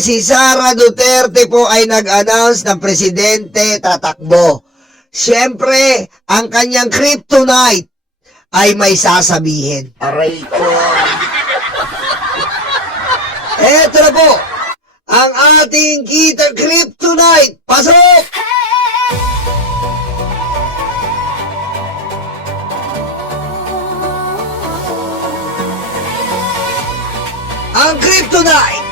si Sara Duterte po ay nag-announce na presidente tatakbo. Siyempre, ang kanyang kryptonite ay may sasabihin. Aray ko. Eto na po, ang ating kita kryptonite. Pasok! Ang kryptonite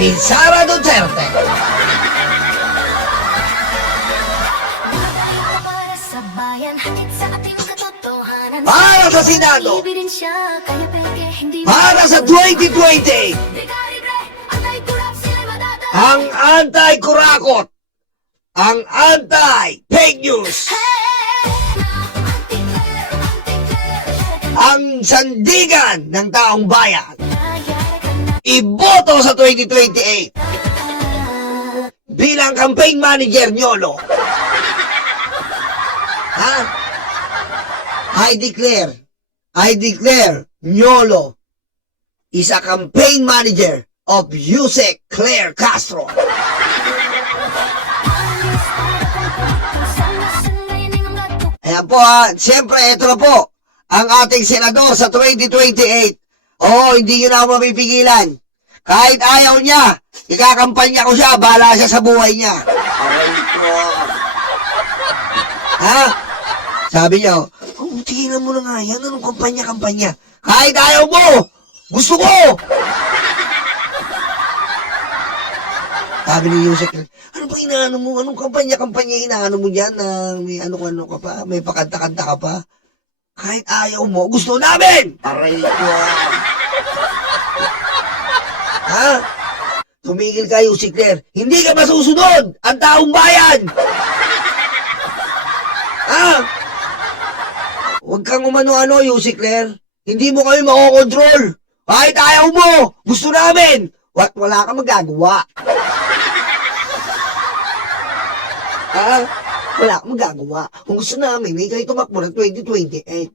ni Sara Duterte. Para sa Senado, para sa 2020, ang anti-kurakot, ang anti-fake news, ang sandigan ng taong bayan, iboto sa 2028 bilang campaign manager Nyolo. Ha? I declare Nyolo is a campaign manager of Yusek Claire Castro. Ayan po ha, siyempre ito na po ang ating senador sa 2028. Oo, hindi nyo na ako mapipigilan. Kahit ayaw niya, ikakampanya ko siya, bahala siya sa buhay niya. Ha? Sabi niya, tigilan mo na nga yan, anong kampanya-kampanya? Kahit ayaw mo, gusto ko! Sabi ni Yusek, ano ba inaano mo? Anong kampanya-kampanya inaano mo dyan? May ano-ano ka pa? May pakanta-kanta ka pa? Kahit ayaw mo, gusto namin! Aray ko! Ha? Tumigil ka, Yusek Claire. Hindi ka masusunod! Ang taong bayan! Ha? Huwag kang umano-ano, Yusek Claire. Hindi mo kami makokontrol. Kahit ayaw mo, gusto namin. Wala kang magagawa. Ha? Wala kang magagawa. Kung gusto namin, may kayo tumakbo ng 2028.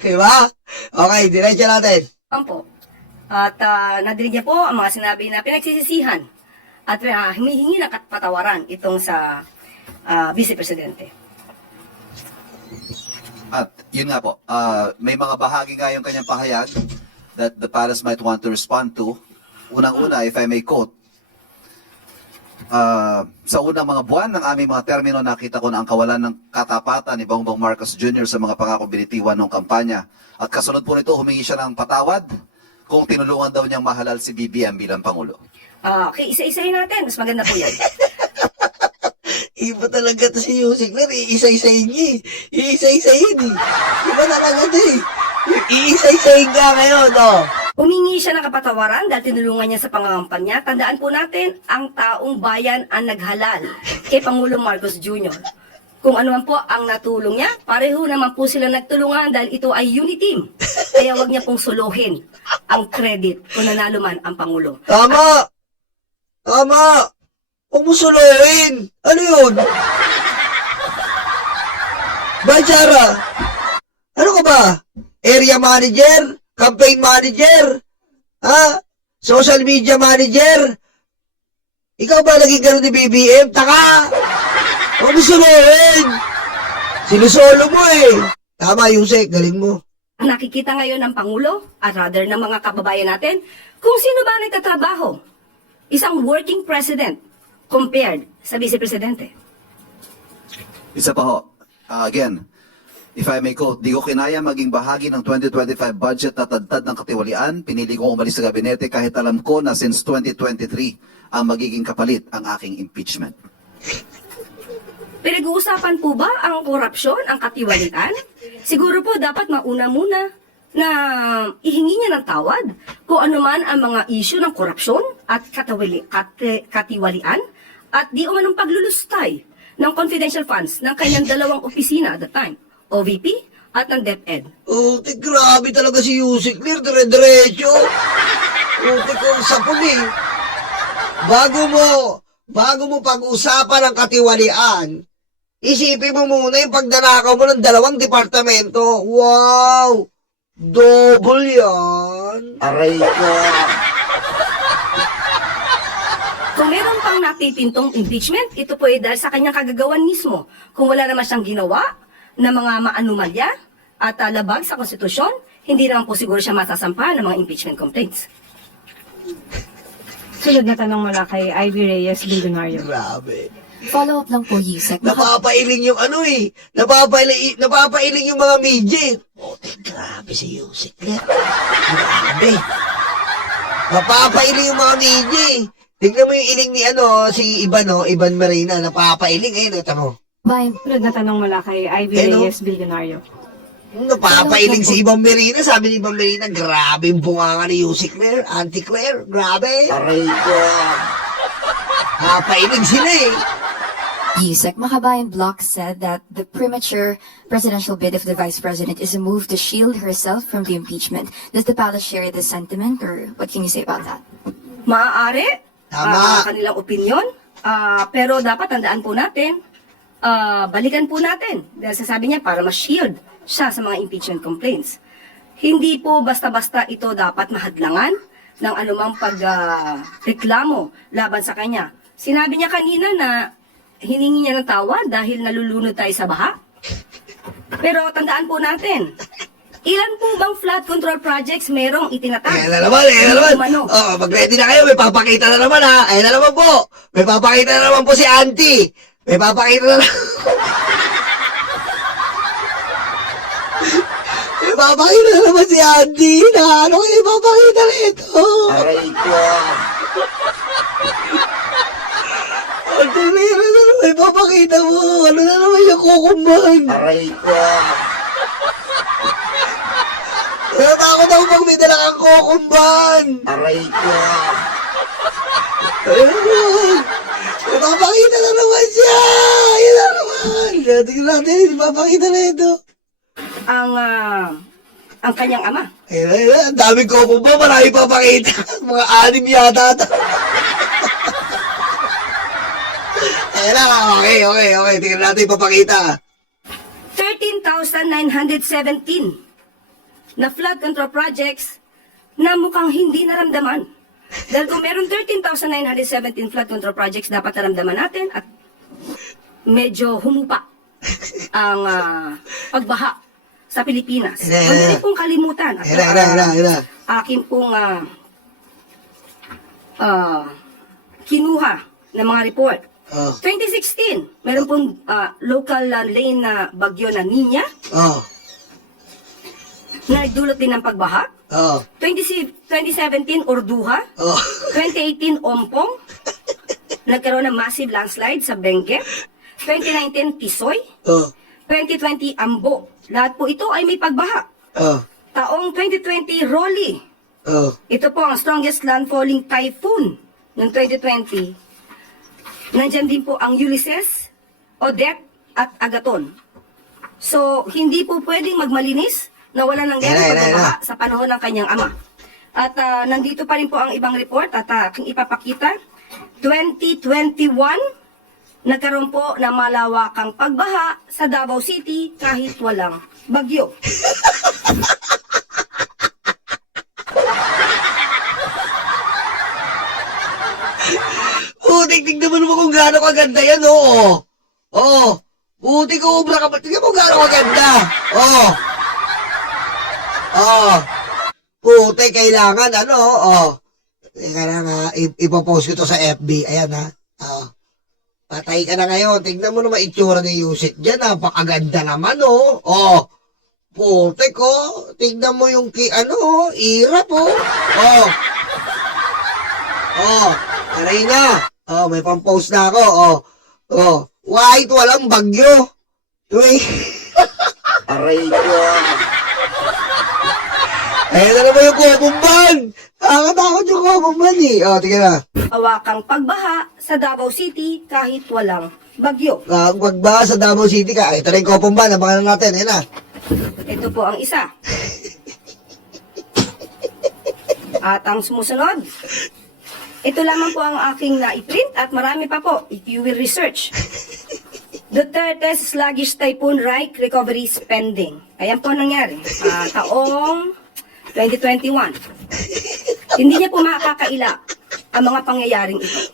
Diba? Okay, diretso natin. Po. At nadinig niya po ang mga sinabi na pinagsisisihan at humihingi ng patawaran itong sa Vice Presidente. At yun nga po, may mga bahagi nga yung kanyang pahayag that the palace might want to respond to. Unang-una, if I may quote, sa unang mga buwan ng aming mga termino, nakita ko na ang kawalan ng katapatan ni Bongbong Marcos Jr. sa mga pangako binitiwan ng kampanya. At kasunod po nito, humingi siya ng patawad kung tinulungan daw niyang mahalal si BBM bilang Pangulo. Okay, isa-isahin natin. Mas maganda po yan. Iba talaga to si Yusek Claire. Iisa-isahin niya eh. Iisa-isahin eh. Iba talaga to eh. Iisa-isahin ka ngayon, oh. Humingi siya ng kapatawaran dahil tinulungan niya sa pangangampanya. Tandaan po natin, ang taong bayan ang naghalal kay Pangulong Marcos Jr. Kung ano man po ang natulong niya, pareho naman po sila nagtulungan dahil ito ay unity team. Kaya wag niya pong suluhin ang credit kung nanalo man ang Pangulo. Tama! Tama! Huwag mo suluhin! Ano yun? Sara? Ano ka ba? Area manager? Campaign manager? Ha? Social media manager? Ikaw ba naging gano'n ni BBM? Taka! Huwag mo suluhin! Sinusolo mo eh! Tama, Yusek. Galing mo. Nakikita ngayon ng Pangulo at rather ng mga kababayan natin kung sino ba nagtatrabaho. Isang working president compared sa Vice Presidente. Isa pa ho, again, if I may quote, di ko kinaya maging bahagi ng 2025 budget na tadtad ng katiwalian. Pinili kong umalis sa gabinete kahit alam ko na since 2023 ang magiging kapalit ang aking impeachment. Pinag-uusapan po ba ang korupsyon, ang katiwalian? Siguro po dapat mauna muna na ihingi niya ng tawad kung ano man ang mga issue ng korupsyon at katiwalian at di umanong paglulustay ng confidential funds ng kanyang dalawang opisina at the time, OVP at ng DepEd. Oh, grabe talaga si Yusek Claire, dire-diretso. Ko, sapon eh. Bago mo pag-usapan ang katiwalian, isipin mo muna yung pagdanakaw mo ng dalawang departamento. Wow! Double yan. Aray ko. Kung meron pang napipintong impeachment, ito po ay dahil sa kanyang kagagawan mismo. Kung wala naman siyang ginawa na mga maanumalya at labag sa konstitusyon, hindi naman po siguro siya masasampahan ng mga impeachment complaints. Sunod na tanong mula kay Ivy Reyes Bildonario. Grabe. Follow-up lang po, Yusek. Napapailing yung ano eh. Napapailing yung mga media. Oh, grabe si Yusek. Grabe. Napapailing yung mga media eh. Tignan mo yung iling ni si Ivan Marina. Napapailing eh. Ito mo. Bye. Sunod na tanong mula kay Ivy Hello? Reyes Bildonario. Napapailing si Ivan Marina. Sabi ni Ivan Marina, grabe yung bunganga ni Yusek Claire. Auntie Claire. Grabe. Aray ko. Napapailing sila eh. Yusek, Makabayan Block said that the premature presidential bid of the vice president is a move to shield herself from the impeachment. Does the palace share this sentiment, or what can you say about that? Maaari, Tama. kanilang opinion, pero dapat tandaan po natin, balikan po natin. Dahil sasabi niya para ma-shield siya sa mga impeachment complaints. Hindi po basta-basta ito dapat mahadlangan ng anumang pagreklamo laban sa kanya. Sinabi niya kanina na hiningi niya ng tawad dahil nalulunod tayo sa baha. Pero tandaan po natin, ilan po bang flood control projects merong itinatag? Ayan na naman, ayan na naman. Umano. Oh, mag-ready na kayo, may papakita na naman ha. Ayan na naman po. May papakita na naman po si Auntie. May papakita na naman. May papakita na naman si Auntie na ano kayo papakita nito. Aray ko. Auntie, ano na naman may papakita mo? Ano na naman yung kukumban? Aray ko. Natakot ako pag may dala kang kukumban. Aray ko. Ayun. Napapakita na naman siya. Ayun na naman. Tingnan natin, papakita na ito. Ang kanyang ama. Ayun, ang daming kukumban. Marami papakita. Mga 6 yata ito. Ayun na, okay. Tingnan natin papakita. 13,917 na flood control projects na mukhang hindi naramdaman. Dahil kung meron 13,917 flood control projects, dapat naramdaman natin at medyo humupa ang pagbaha sa Pilipinas. Huwag niyo pong kalimutan. At, Ayun. akin pong kinuha ng mga report. Oh. 2016, meron pong local lane na bagyo na Nina Oh. na nagdulot din ng pagbaha. Oh. 2017, Orduha. Oh. 2018, Ompong. Nagkaroon ng massive landslide sa Benguet. 2019, Tisoy. Oh. 2020, Ambo. Lahat po ito ay may pagbaha. Oh. Taong 2020, Rolly. Oh. Ito po ang strongest landfalling typhoon ng 2020. Nandyan din po ang Ulysses, Odette, at Agaton. So, hindi po pwedeng magmalinis na wala nang ganang pagbabaha sa panahon ng kanyang ama. At nandito pa rin po ang ibang report at aking ipapakita. 2021, nagkaroon po ng malawakang pagbaha sa Davao City kahit walang bagyo. Tignan mo naman kung gaano kaganda yan, oo. Oo. Buti ko, obra ka ba? Tignan mo gaano kaganda. Oo. Oo. Puti, kailangan, oo. Teka na nga, ipopost ko to sa FB. Ayan, ha. Oo. Patay ka na ngayon. Tignan mo naman itsura ni Yusek dyan, napakaganda naman, oo. Oo. Puti ko. Tignan mo yung irap, oo. Oo. Oo. Aray na. Oh, may pang-post na ako. Oh. White, walang bagyo. Uy. Aray ko. Ayan na naman yung kubumban. Nakakatakot yung kubumban eh. Oh, tingnan na. Awakang pagbaha sa Davao City kahit walang bagyo. Pagba sa Davao City ka. Ito na yung kubumban. Abangan na natin. Ayan na. Ito po ang isa. At ang sumusunod, ito lamang po ang aking na-print at marami pa po if you will research. Duterte's sluggish Typhoon Reich recovery spending. Ayan po ang nangyari. Taong 2021. Hindi niya po makakaila ang mga pangyayaring ito.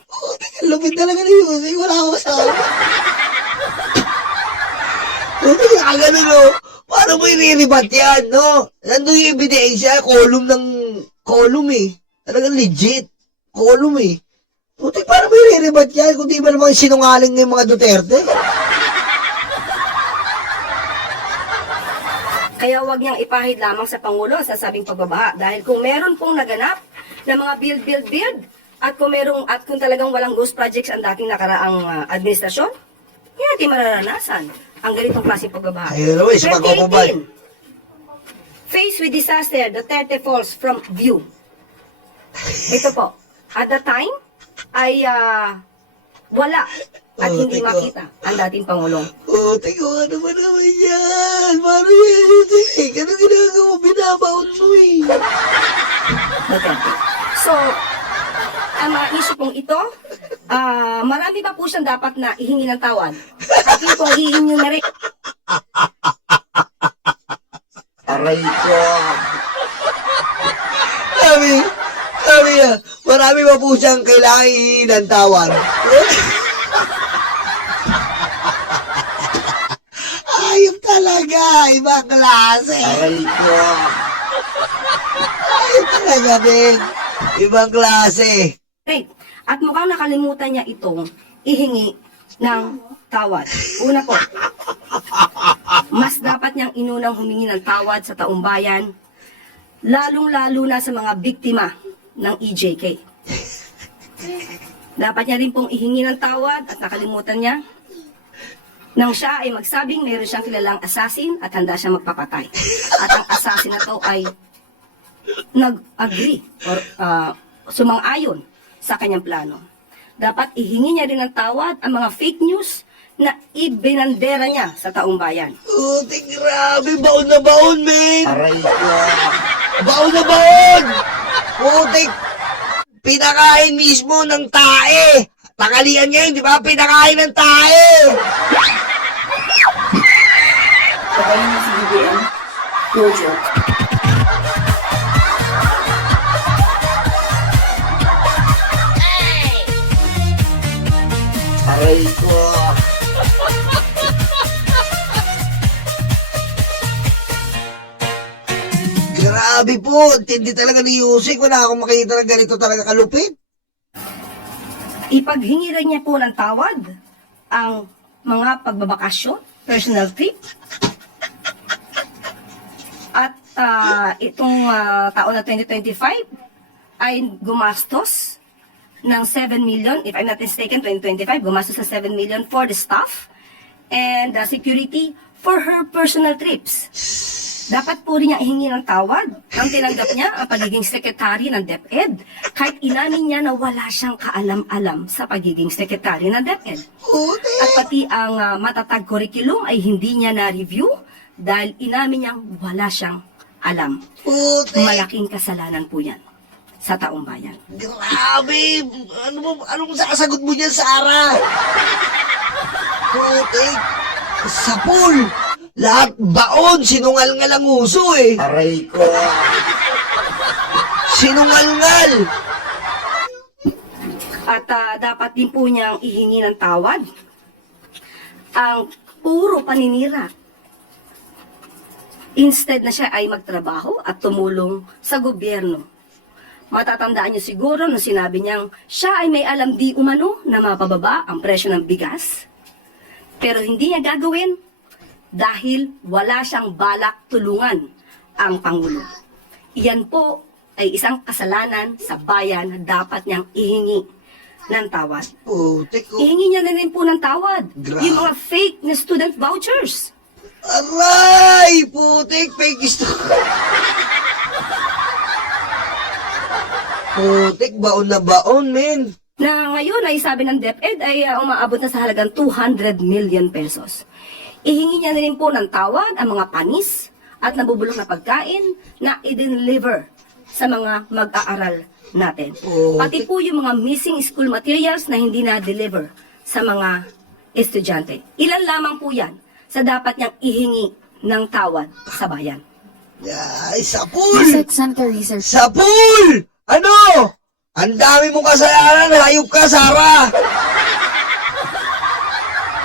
Lupit talaga ni Yusek. Wala ako sa... Buti nga ganun, no? Paano mo iriribat yan, no? Nandun yung ebidensya, column eh. Talagang legit. Column eh. Buti paano mo iriribat yan kung di ba namang sinungaling ng mga Duterte? Kaya wag niyang ipahid lamang sa Pangulo ang sasabing pagbabaha. Dahil kung meron pong naganap na mga build, at kung talagang walang ghost projects ang dating nakaraang administrasyon, hindi natin mararanasan ang ganitong klaseng pagbabaha. Ayun naman, sa pagkukubay. 2018, faced with disaster, Duterte falls from view. Ito po, at the time, ay wala at hindi teka. makita ang dating Pangulong. Teka, ano ba naman yan? Paano yan, Yusek? Ano ginagawa? Binabaon mo eh. Duterte. So, ang mga issue pong ito, marami pa po siyang dapat na ihingi ng tawad. At yun pong ihingi na rin. Aray ko. Sabi niya, marami pa po siyang kailangan ihingi ng tawad. Ayop talaga, ibang klase. Aray ko. Ayop talaga din. Ibang klase. Right. At mukhang nakalimutan niya itong ihingi ng tawad. Una po, mas dapat niyang inunang humingi ng tawad sa taong bayan, lalong-lalo na sa mga biktima ng EJK. Dapat niya rin pong ihingi ng tawad at nakalimutan niya nang siya ay magsabing mayroon siyang kilalang assassin at handa siyang magpapatay. At ang assassin na to ay nag-agree or sumang-ayon sa kanyang plano. Dapat ihingi niya rin ng tawad ang mga fake news na ibinandera niya sa taong bayan. Grabe, baon na baon, men. Aray ko. Baon na baon. Putik, pinakain mismo ng tae. Takalian ngayon, di ba? Pinakain ng tae. Pagaling na si BBM, no joke. Aray ko. Grabe po, tindi talaga ni Yusek. Wala akong makita ng ganito talaga kalupit. Ipaghingi rin niya po ng tawad ang mga pagbabakasyon, personal trip. At itong taon na 2025 ay gumastos ng 7 million, if I'm not mistaken, 2025, gumastos ng 7 million for the staff and security for her personal trips. Dapat po rin niya ihingi ng tawad. Ang tinanggap niya ang pagiging sekretary ng DepEd, kahit inamin niya na wala siyang kaalam-alam sa pagiging sekretary ng DepEd. At pati ang matatag curriculum ay hindi niya na-review dahil inamin niyang wala siyang alam. Malaking kasalanan po yan sa taong bayan. Grabe! Anong sasagot mo niyan, Sarah? Putik! Sa pool! Lahat baon! Sinungal-ngal ang uso eh! Aray ko! Sinungal-ngal! At dapat din po niyang ihingi ng tawad ang puro paninira. Instead na siya ay magtrabaho at tumulong sa gobyerno. Matatandaan niyo siguro nung sinabi niyang siya ay may alam di umano na mapababa ang presyo ng bigas. Pero hindi niya gagawin dahil wala siyang balak tulungan ang Pangulo. Iyan po ay isang kasalanan sa bayan na dapat niyang ihingi ng tawad. Putik ko! Ihingi niya na rin po ng tawad. Grabe. Yung mga fake na student vouchers. Aray! Putik! Fake gusto! Putik! Baon na baon, men! Na ngayon ay sabi ng DepEd ay umaabot na sa halagang 200 million pesos. Ihingi niya na rin po ng tawad ang mga panis at nabubulok na pagkain na i-deliver sa mga mag-aaral natin. Oh, Pati po yung mga missing school materials na hindi na-deliver sa mga estudyante. Ilan lamang po yan sa dapat niyang ihingi ng tawad sa bayan. Ay, sapul! Yusek, Senator Reeser. Sapul! Ano? Ang dami mong kasalanan, hayop ka, Sara!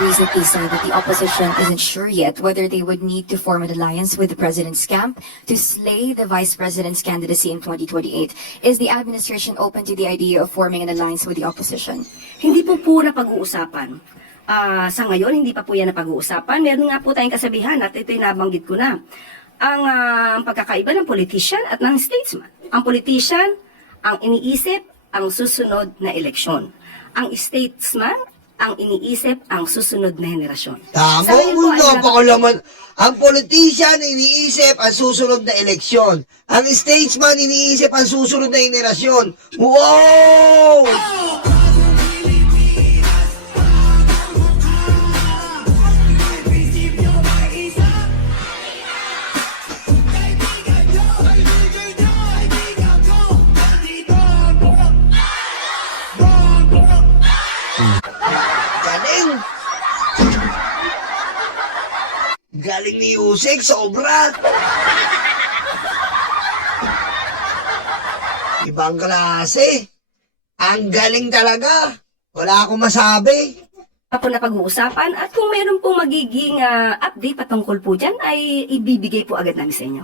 Recently said that the opposition isn't sure yet whether they would need to form an alliance with the president's camp to slay the vice president's candidacy in 2028. Is the administration open to the idea of forming an alliance with the opposition? Hindi po napag-uusapan. Sa ngayon, hindi pa po yan napag-uusapan. Meron nga po tayong kasabihan at ito'y nabanggit ko na. Ang pagkakaiba ng politician at ng statesman. Ang politician, ang iniisip, ang susunod na eleksyon. Ang statesman, ang iniisip, ang susunod na henerasyon. Tama Sa ngayon po, mo, ay napakalaman. Ang politician, iniisip ang susunod na eleksyon. Ang statesman, iniisip ang susunod na henerasyon. Wow! Galing! Galing ni Yusek, sobra! Ibang klase. Ang galing talaga. Wala akong masabi. pa po na pag-uusapan at kung meron pong magiging update patungkol po dyan ay ibibigay po agad namin sa inyo.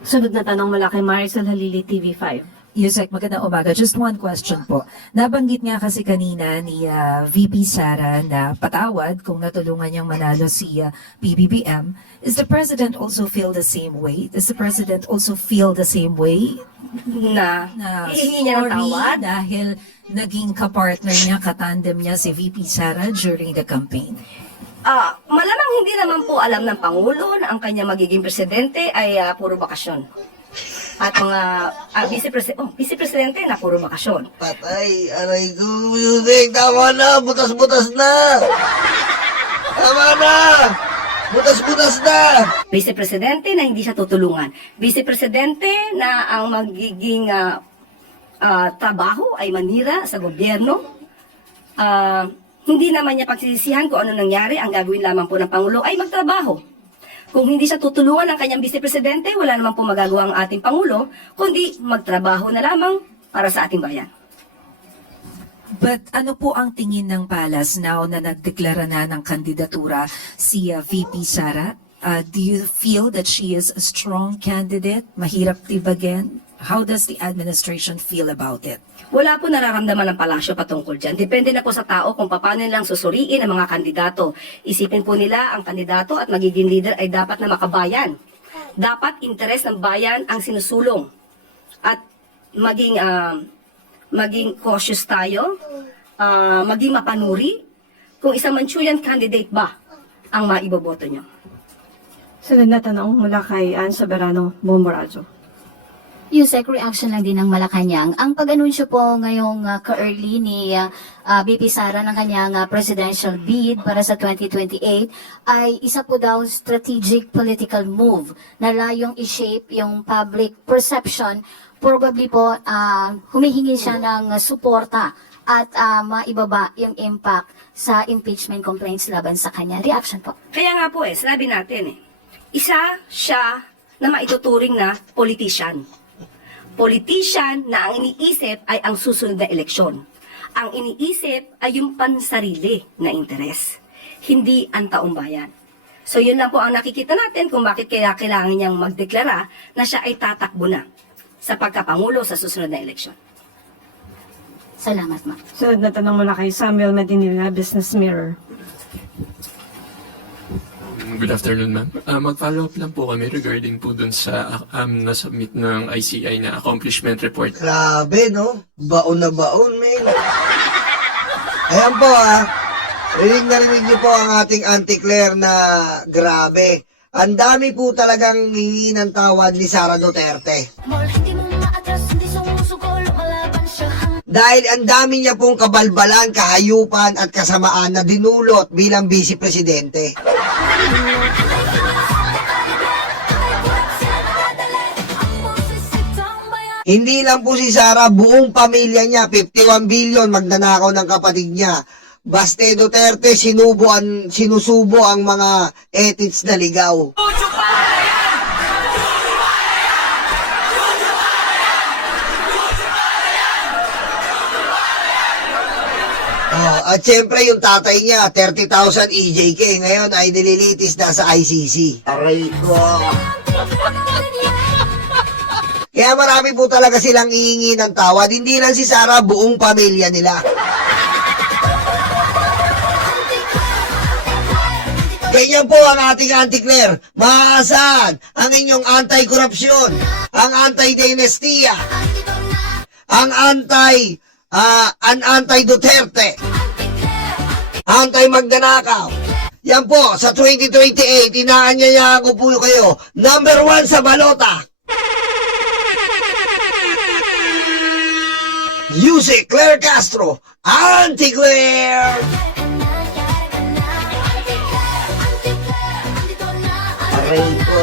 Sunod na tanong mula kay Marisol Halili, TV5. Yusek, magandang umaga. Just one question po. Nabanggit nga kasi kanina ni VP Sara na patawad kung natulungan niyang manalo si PBBM. Is the President also feel the same way? Does the President also feel the same way? Na hihingi niya ng sorry tawad. dahil naging kapartner niya, katandem niya si VP Sara during the campaign? Malamang hindi naman po alam ng Pangulo na ang kanya magiging presidente ay puro bakasyon. At mga vice-presidente na puro bakasyon. Patay, aray ko, Yusek, tama na, butas-butas na. Tama na, butas-butas na. Vice-presidente na hindi siya tutulungan. Vice-presidente na ang magiging trabaho ay manira sa gobyerno. Hindi naman niya pagsisisihan kung ano nangyari. Ang gagawin lamang po ng Pangulo ay magtrabaho. Kung hindi siya tutulungan ng kanyang vice-presidente, wala naman po magagawa ang ating Pangulo, kundi magtrabaho na lamang para sa ating bayan. But ano po ang tingin ng Palas now na nagdeklara na ng kandidatura si VP Sara? Do you feel that she is a strong candidate? Mahirap tibagan? How does the administration feel about it? Wala po nararamdaman ng palasyo patungkol dyan. Depende na po sa tao kung paano nilang susuriin ang mga kandidato. Isipin po nila ang kandidato at magiging leader ay dapat na makabayan. Dapat interes ng bayan ang sinusulong. At maging cautious tayo, maging mapanuri kung isang Manchurian candidate ba ang maiboboto nyo. Sunod na tanong mula kay Ann Soberano, Momorazo. Yusek, reaction lang din ng Malacanang. Ang pag-anunsyo po ngayong ka-early ni BP Sara ng kanyang presidential bid para sa 2028 ay isa po daw strategic political move na layong i-shape yung public perception. Probably po humihingi siya ng suporta at maibaba yung impact sa impeachment complaints laban sa kanya. Reaction po. Kaya nga po sinabi natin isa siya na maituturing na politician. Politician na ang iniisip ay ang susunod na eleksyon. Ang iniisip ay yung pansarili na interes, hindi ang taong bayan. So yun lang po ang nakikita natin kung bakit kaya kailangan niyang magdeklara na siya ay tatakbo na sa pagkapangulo sa susunod na eleksyon. Salamat, ma'am. Sunod na tanong mula kay Samuel Medinilla, Business Mirror. Good afternoon, ma'am. Mag-follow up lang po kami regarding po dun sa na-submit ng ICI na accomplishment report. Grabe, no? Baon na baon, men. Ayan po, rinig niyo po ang ating Auntie Claire na grabe. Ang dami po talagang hingi ng tawad ni Sara Duterte. Dahil ang dami niya pong kabalbalan, kahayupan at kasamaan na dinulot bilang vice-presidente. Hindi lang po si Sara, buong pamilya niya, 51 billion magnanakaw ng kapatid niya. Baste Duterte, sinusubo ang mga ethics na ligaw. Oh, at syempre yung tatay niya, 30,000 EJK, ngayon ay nililitis na sa ICC. Aray ko. Kaya marami po talaga silang ihingi ng tawad. Hindi lang si Sara, buong pamilya nila. Ganyan po ang ating anti-Claire. Maaasahan ang inyong anti-korupsyon, ang anti-dynastia, ang anti-Duterte, anti-magnanakaw. Yan po, sa 2028, inaanyayaan ko po kayo, number 1 sa balota. Music, Claire Castro, Anti-Claire! Aray ko.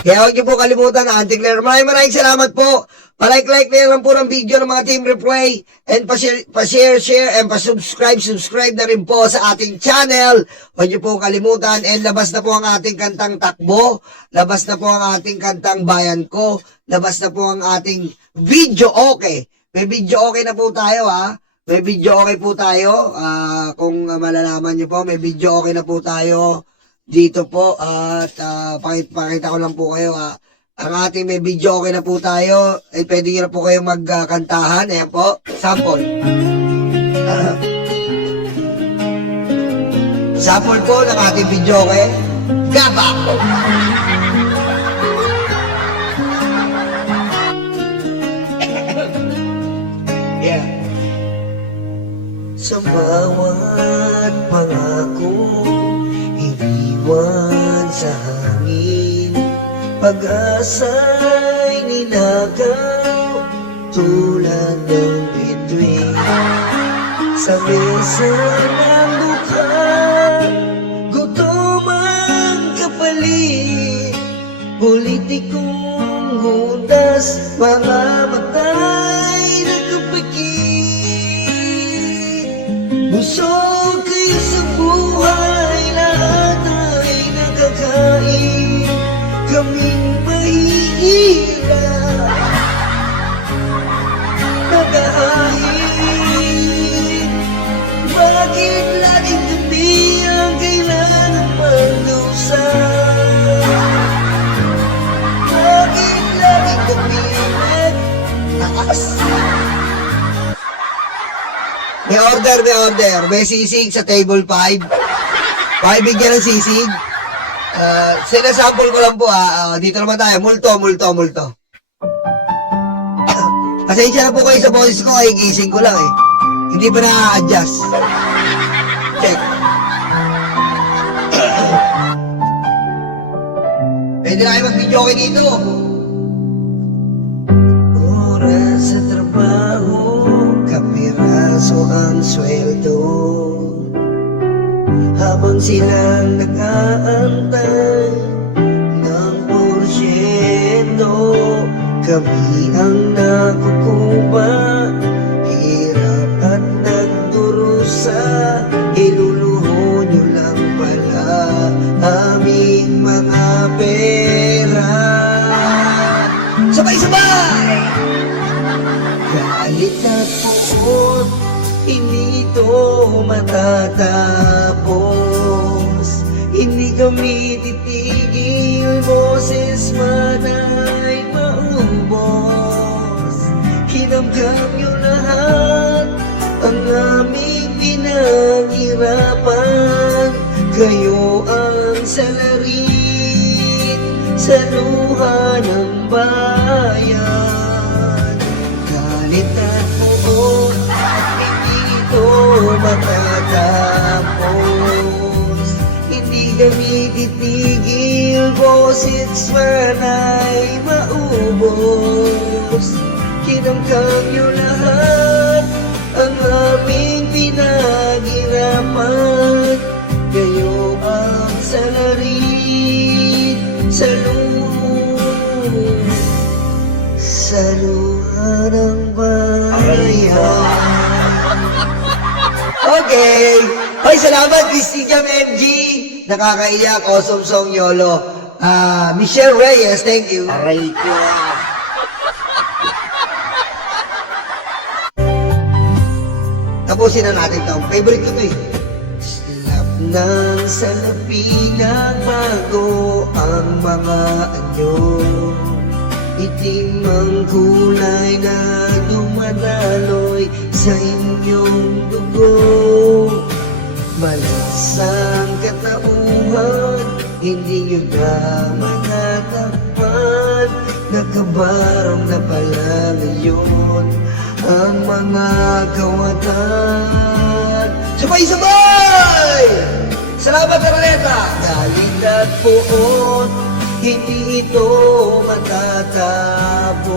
Kaya huwag niyo po kalimutan na Anti-Claire. Maraming salamat po. Palike na lang po ng video ng mga Team Replay. And pa-share, and subscribe na rin po sa ating channel. Huwag niyo po kalimutan. And labas na po ang ating kantang Takbo. Labas na po ang ating kantang Bayan Ko. Labas na po ang ating video okay. May video okay na po tayo ha. May video okay po tayo. Kung malalaman niyo po, may video okay na po tayo dito po. At pakita ko lang po kayo ang ating may video okay na po tayo. Ay pwede nyo na po kayong magkantahan. Ayan po. Sample. Sample po ng ating video okay. Gaba! Yeah. Sa bawat pangako, iniwan sa hangin, pag-asa'y ninagaw tulad ng bituin. Sa mesa ng mukha, gutom ang kapalit, politikong hundas, mga matay nagkapakit. Busog kayo sa buhay, lahat ay nakakain, kaming mahihirap, nag-aahit. Bakit laging kami ang kailangan magdusa? Bakit laging kami nagtaas? May order. May sisig sa table 5. Pakibigyan ng sisig. Sinasample ko lang po dito naman tayo. Multo. Pasensya na po kayo sa boses ko. Ay, gising ko lang eh. Hindi pa na-adjust. Check. Pwede na kayo mag-video okay dito. Oras sa trabaho, kapiraso ang sweldo. Habang silang nag-aantay ng porsyento, kami ang nakukuha, hirap at nagdurusa. Iluluho nyo lang pala aming mga pera. Sabay-sabay! Galit at puot, hindi ito matatapos. Hindi kami titigil, boses man ay maubos. Kinamkam nyo lahat ang aming pinaghirapan. Kayo ang salarin sa luha ng bayan. Galit at puot, matatapos. Hindi kami titigil, boses man ay maubos. Kinamkam nyo lahat ang aming pinaghirapan. Kayo salarin sa luha ng bayan. Okay. Hoy, salamat, Christy Jam MG. Nakakaiyak. Awesome song, YOLO. Michelle Reyes, thank you. Aray ko. Tapusin na natin ito. Favorite ko ito eh. Slap ng salapi na bago ang mga anyo. Itim ang kulay na dumadaloy sa inyong dugo. Malasang katauhan, hindi nyo na manatakpan. Nakabarong na pala ngayon ang mga kawatan. Sabay-sabay! Salamat, Araneta! Galing at puot, hindi ito matatapos.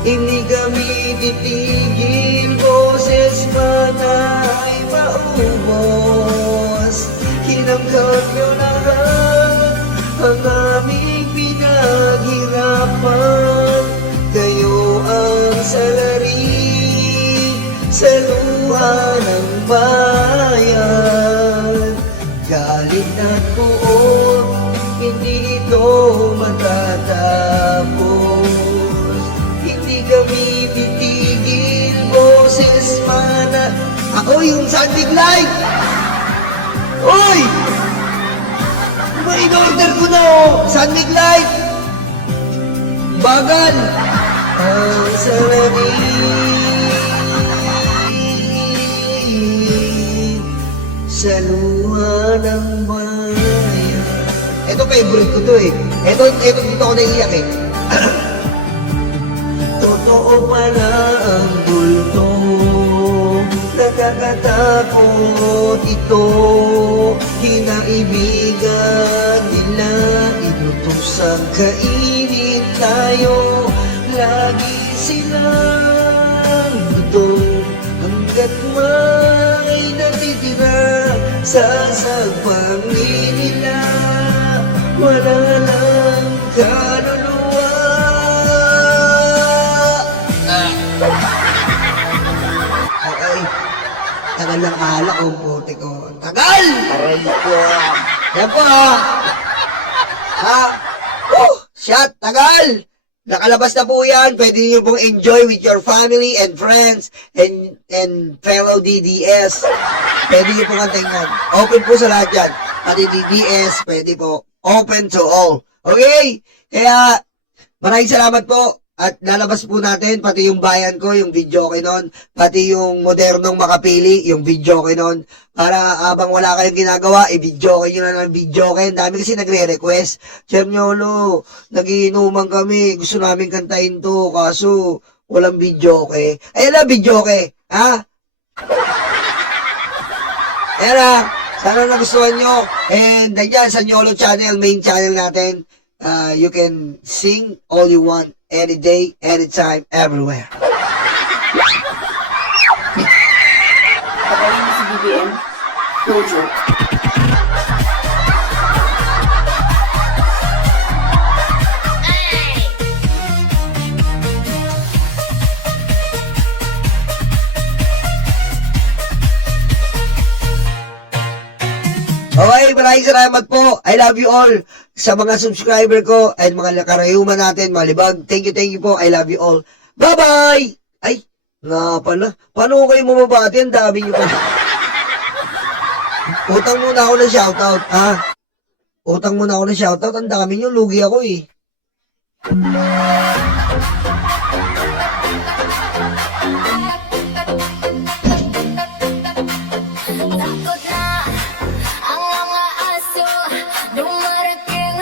Hindi kami titigil, boses man ay maubos. Hinangkat nyo lahat ang aming pinaghirapan. Kayo ang salarin sa luha ng bayan. Galit at puot, hindi ito matatapos. Hindi kami titigil, boses mana. Ako yung Sunbig Light! Uy! Diba in-order ko na Sunbig Light! Bagal! Ang salarin sa luha ng bayan. Ito favorite ko to eh. Ito dito ako naiiyak eh. Totoo pala ang bulto, nakakatakot ito. Kinaibigan nila, inutosang kainin tayo. Lagi silang gutom, hanggat may natitira sa sagpangin nila. Wala lang kaluluwa. Okay. Tagal ng alak ko, puti ko. Ang tagal! Aray ko. Yan po ha. Ha? Shot, tagal! Nakalabas na po yan. Pwede niyo pong enjoy with your family and friends and fellow DDS. Pwede niyo pong antayin yan. Open po sa lahat yan. Pati DDS, pwede po. Open to all. Okay? Kaya, maraming salamat po. At lalabas po natin, pati yung bayan ko, yung video ko nun, pati yung modernong makapili, yung video ko nun, para abang wala kayong ginagawa, i-video kayo na ng video kayo. Ang dami kasi nagre-request. Chernyolo, nagiinuman kami, gusto namin kantahin to, kaso walang video okay. Ayan na, video okay. Ha? Ayan na, sana nagustuhan nyo. And dyan sa Nyolo channel, main channel natin, you can sing all you want. Any day, anytime, everywhere. Pagaling mo si BBM, no joke. Okay, maraming salamat po. I love you all. Sa mga subscriber ko at mga karayuman natin, mga libag. Thank you po. I love you all. Bye-bye! Ay, nga pala. Paano ko kayo mamabati? Ang dami nyo pa. Utang muna ako ng shoutout, ha? Utang muna ako ng shoutout. Ang dami nyo. Lugi ako eh. Takot na ang mga aso, dumarating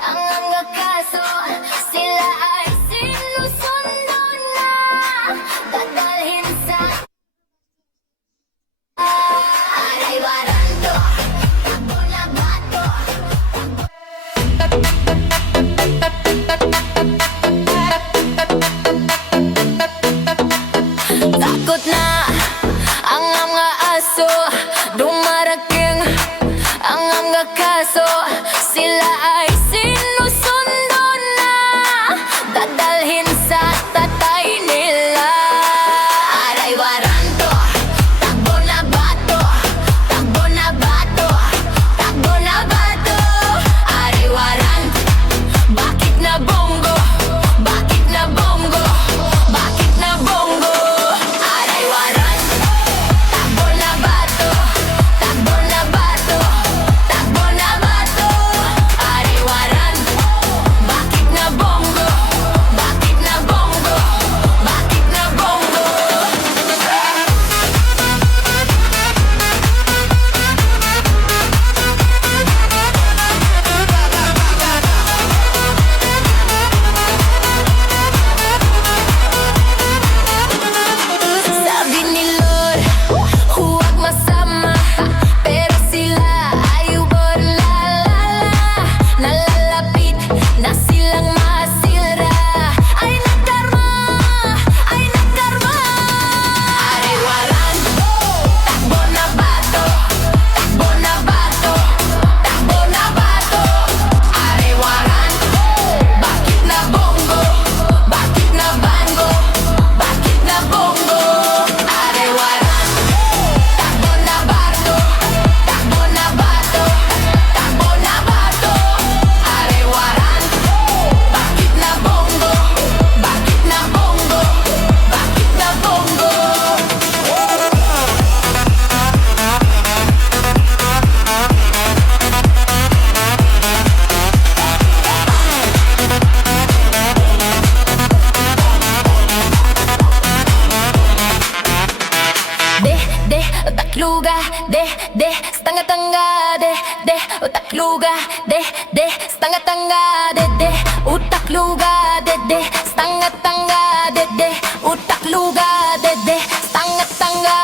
ang mga kaso. Sila ay sinusundo na, dadalhin sa aray warando, takbo na bato. Otakluga, de, stanga-tanga, de, otakluga, de, stanga-tanga, de, otakluga, de, stanga-tanga, de, otakluga, de, stanga-tanga.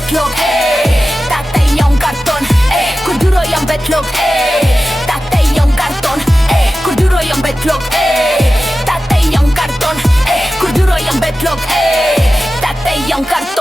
Betlog, tatay yung karton, kuduro yung betlog, tatay yung karton, kuduro yung betlog, tatay yung karton.